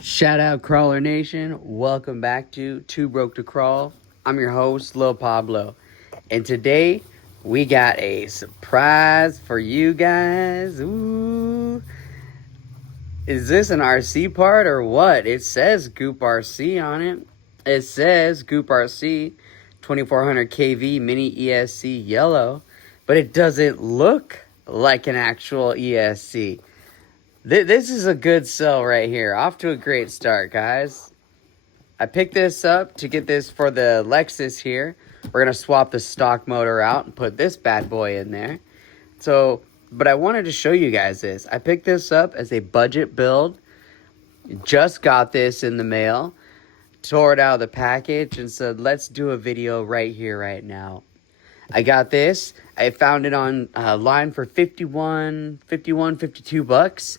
Shout out Crawler Nation. Welcome back to Too Broke to Crawl. I'm your host, Lil Pablo. And today we got a surprise for you guys. Ooh. Is this an RC part or what? It says GOUPRC on it. It says GOUPRC 2400 KV Mini ESC yellow. But it doesn't look like an actual ESC. This is a good sell right here. Off to a great start, guys. I picked this up to get this for the Lexus here. We're going to swap the stock motor out and put this bad boy in there. But I wanted to show you guys this. I picked this up as a budget build. Just got this in the mail. Tore it out of the package and said, let's do a video right here, right now. I got this. I found it on line for 52 bucks.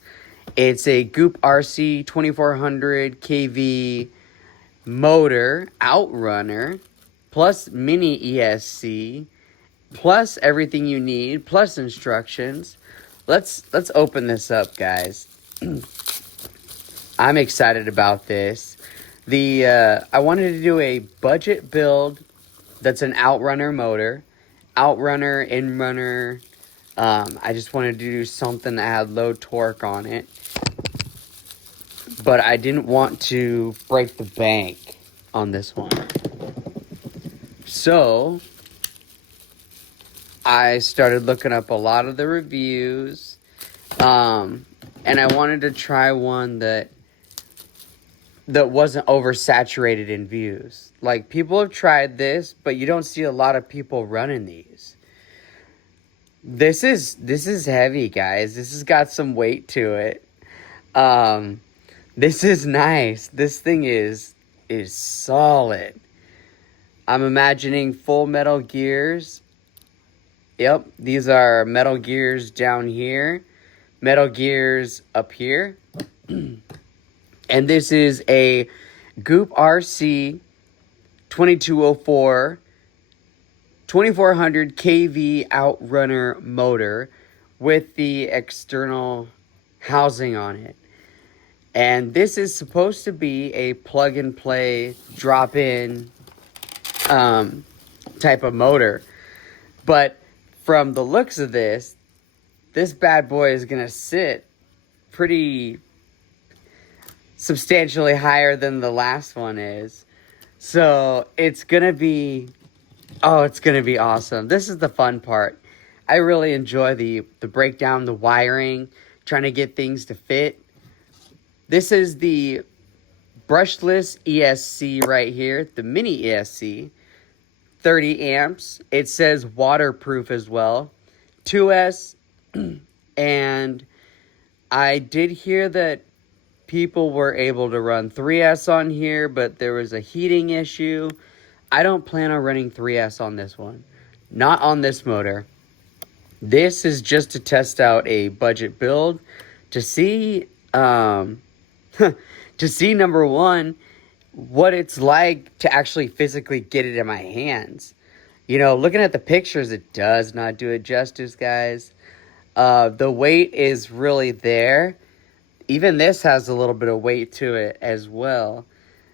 It's a GOUPRC 2400 KV motor Outrunner plus mini ESC plus everything you need plus instructions. Let's open this up, guys. I'm excited about this. I wanted to do a budget build that's an Outrunner motor. Outrunner, Inrunner. I just wanted to do something that had low torque on it. But I didn't want to break the bank on this one. So I started looking up a lot of the reviews. And I wanted to try one that wasn't oversaturated in views. Like, people have tried this, but you don't see a lot of people running these. This is heavy, guys. This has got some weight to it. This is nice. This thing is solid. I'm imagining full metal gears. Yep, these are metal gears down here. Metal gears up here. And this is a GOUPRC 2204 2400 KV Outrunner motor with the external housing on it. And this is supposed to be a plug-and-play, drop-in type of motor. But from the looks of this bad boy is going to sit pretty substantially higher than the last one is. So it's going to be, it's going to be awesome. This is the fun part. I really enjoy the breakdown, the wiring, trying to get things to fit. This is the brushless ESC right here, the mini ESC, 30 amps. It says waterproof as well, 2S, and I did hear that people were able to run 3S on here, but there was a heating issue. I don't plan on running 3S on this one. Not on this motor. This is just to test out a budget build to see, number one, what it's like to actually physically get it in my hands. You know, looking at the pictures, it does not do it justice, guys. The weight is really there. Even this has a little bit of weight to it as well.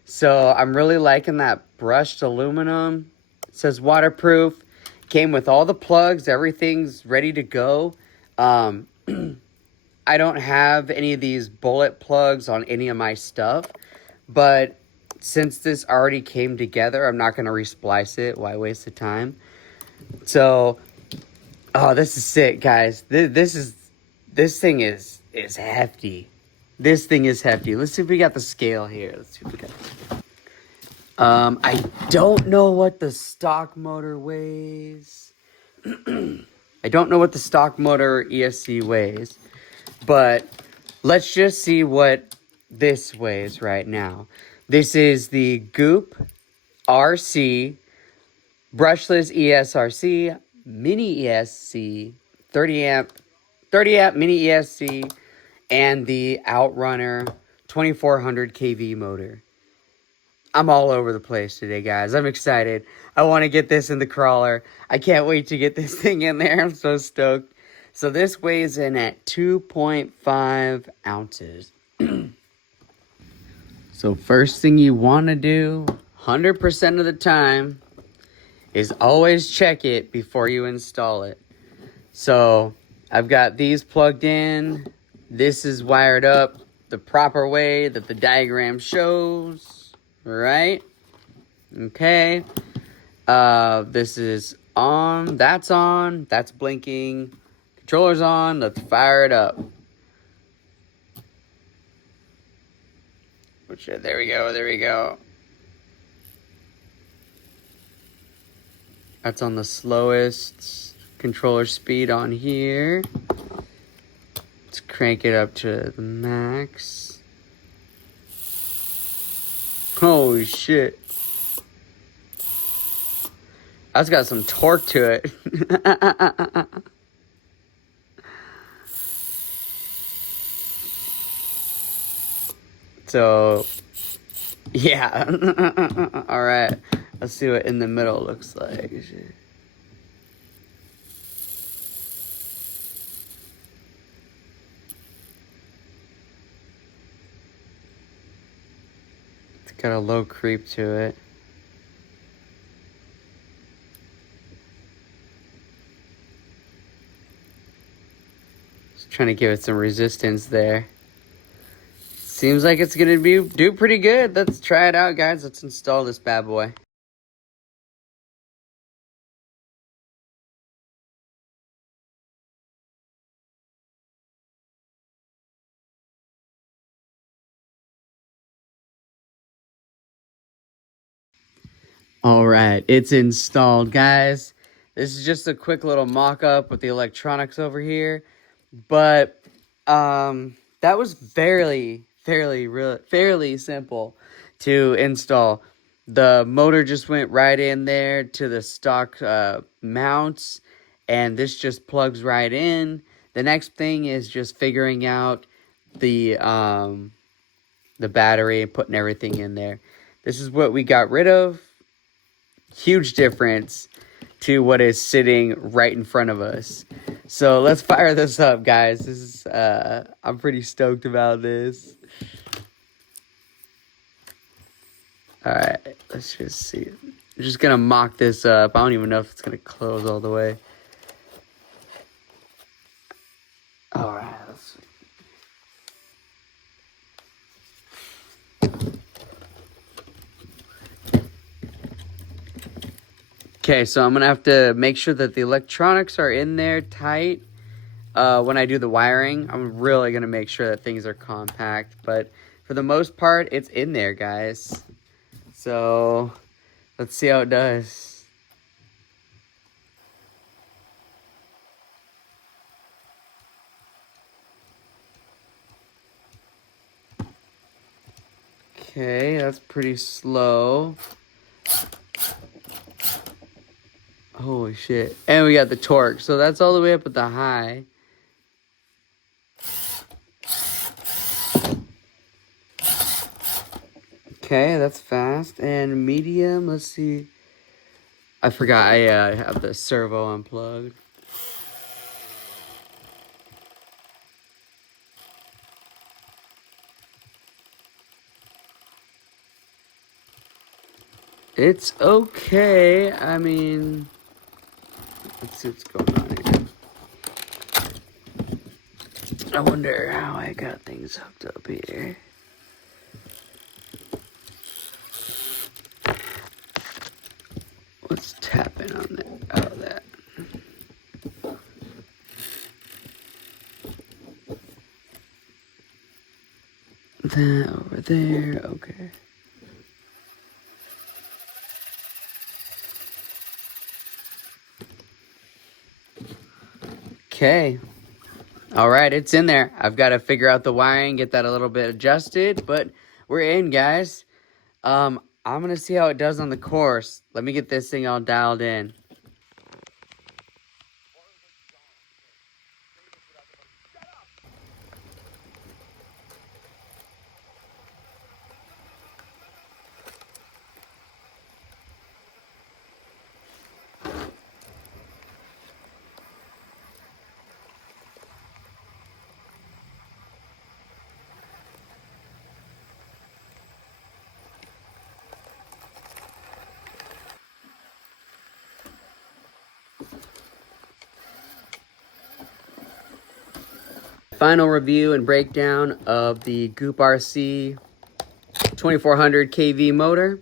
So I'm really liking that brushed aluminum. It says waterproof. Came with all the plugs. Everything's ready to go. I don't have any of these bullet plugs on any of my stuff. But since this already came together, I'm not going to resplice it. Why waste the time? So, this is sick, guys. This thing is hefty. This thing is hefty. Let's see if we got the scale here. Let's see if we got I don't know what the stock motor weighs. I don't know what the stock motor ESC weighs. But let's just see what this weighs right now. This is the GOUPRC brushless ESRC mini ESC 30 amp mini ESC and the Outrunner 2400 KV motor. I'm all over the place today, guys. I'm excited. I want to get this in the crawler. I can't wait to get this thing in there. I'm so stoked. So this weighs in at 2.5 ounces. So first thing you want to do 100% of the time is always check it before you install it. So I've got these plugged in. This is wired up the proper way that the diagram shows, right? Okay. This is on, that's blinking. Controller's on, let's fire it up. There we go. That's on the slowest controller speed on here. Let's crank it up to the max. Holy shit. That's got some torque to it. So, yeah. Alright. Let's see what in the middle looks like. It's got a low creep to it. Just trying to give it some resistance there. Seems like it's gonna do pretty good. Let's try it out, guys. Let's install this bad boy. All right, it's installed, guys. This is just a quick little mock-up with the electronics over here, but that was fairly simple to install. The motor just went right in there to the stock mounts, and this just plugs right in. The next thing is just figuring out the battery and putting everything in there. This is what we got rid of. Huge difference to what is sitting right in front of us. So let's fire this up, guys. This is I'm pretty stoked about this. Alright, let's just see. I'm just gonna mock this up. I don't even know if it's gonna close all the way. Alright, let's see. Okay, so I'm going to have to make sure that the electronics are in there tight when I do the wiring. I'm really going to make sure that things are compact. But for the most part, it's in there, guys. So let's see how it does. Okay, that's pretty slow. Holy shit. And we got the torque. So that's all the way up at the high. Okay, that's fast. And medium, let's see. I forgot I have the servo unplugged. It's okay. I mean, let's see what's going on here. I wonder how I got things hooked up here. Let's tap in on that. Oh, that. That over there. Okay. Okay. All right, it's in there. I've got to figure out the wiring, get that a little bit adjusted, but we're in, guys. I'm going to see how it does on the course. Let me get this thing all dialed in. final review and breakdown of the GOUPRC 2400 KV motor.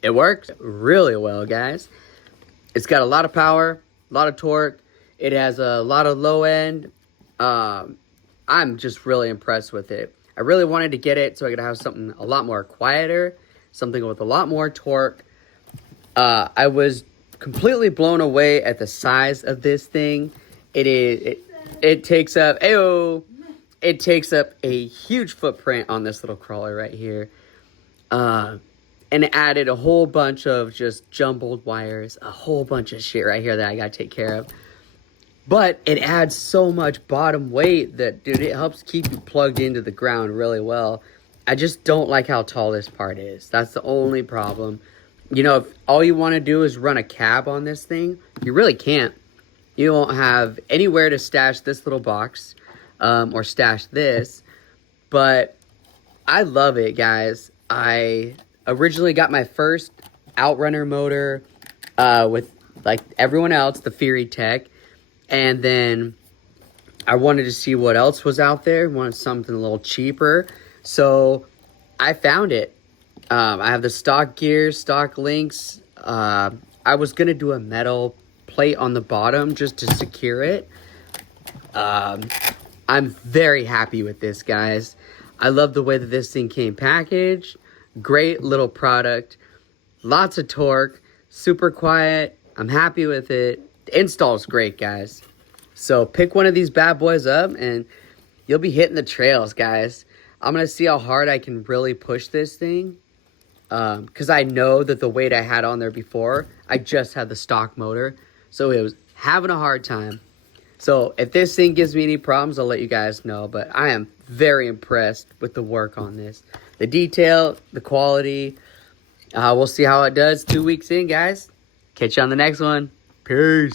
It works really well, guys. It's got a lot of power, a lot of torque. It has a lot of low end. I'm just really impressed with it. I really wanted to get it so I could have something a lot more quieter, something with a lot more torque. I was completely blown away at the size of this thing. It takes up a huge footprint on this little crawler right here. And it added a whole bunch of just jumbled wires, a whole bunch of shit right here that I gotta take care of. But it adds so much bottom weight that, dude, it helps keep you plugged into the ground really well. I just don't like how tall this part is. That's the only problem. You know, if all you want to do is run a cab on this thing, you really can't. You won't have anywhere to stash this little box or stash this. But I love it, guys. I originally got my first Outrunner motor with, like everyone else, the Fury Tech. And then I wanted to see what else was out there. Wanted something a little cheaper. So I found it. I have the stock gears, stock links. I was going to do a metal plate on the bottom just to secure it. I'm very happy with this, guys. I love the way that this thing came packaged. Great little product. Lots of torque. Super quiet. I'm happy with it. The install's great, guys. So pick one of these bad boys up and you'll be hitting the trails, guys. I'm going to see how hard I can really push this thing. Because I know that the weight I had on there before, I just had the stock motor. So it was having a hard time. So if this thing gives me any problems, I'll let you guys know. But I am very impressed with the work on this. The detail, the quality. We'll see how it does 2 weeks in, guys. Catch you on the next one. Peace.